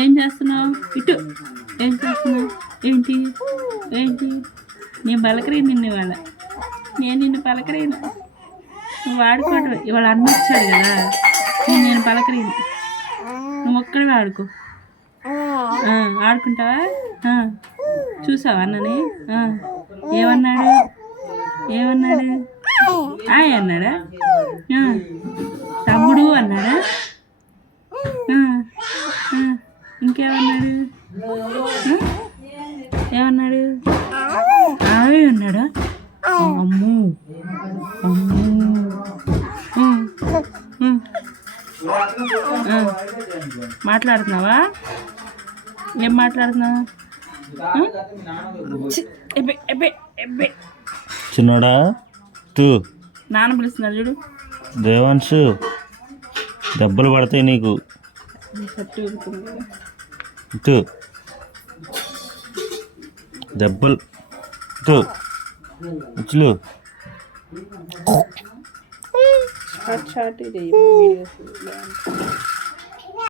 ఏం చేస్తున్నావు ఇటు? ఏం చేస్తున్నావు? ఏంటి ఏంటి? నేను పలకరేను నిన్ను ఇవాళ. నేను నిన్ను పలకరేను. నువ్వు ఆడుకోవడం ఇవాళ అన్న వచ్చాడు కదా, నేను పలకరేను. నువ్వు ఒక్కడే ఆడుకో. ఆడుకుంటావా? చూసావా అన్నని? ఏమన్నాడు? ఏమన్నాడు? ఆయ్ అన్నాడా? తమ్ముడు అన్నాడా? ఇంకేమన్నాడు? ఏమన్నాడు? ఆవే అన్నాడా? అమ్ము అమ్ము. మాట్లాడుతున్నావా? ఏం మాట్లాడుతున్నావు? చిన్నోడా టూ నాన్న పిలుస్తున్నాడు చూడు. దేవాన్షు దెబ్బలు పడతాయి నీకు. టూ దెబ్బలు టూ ఇచ్చులు. షార్ట్ ఇది వీడియోస్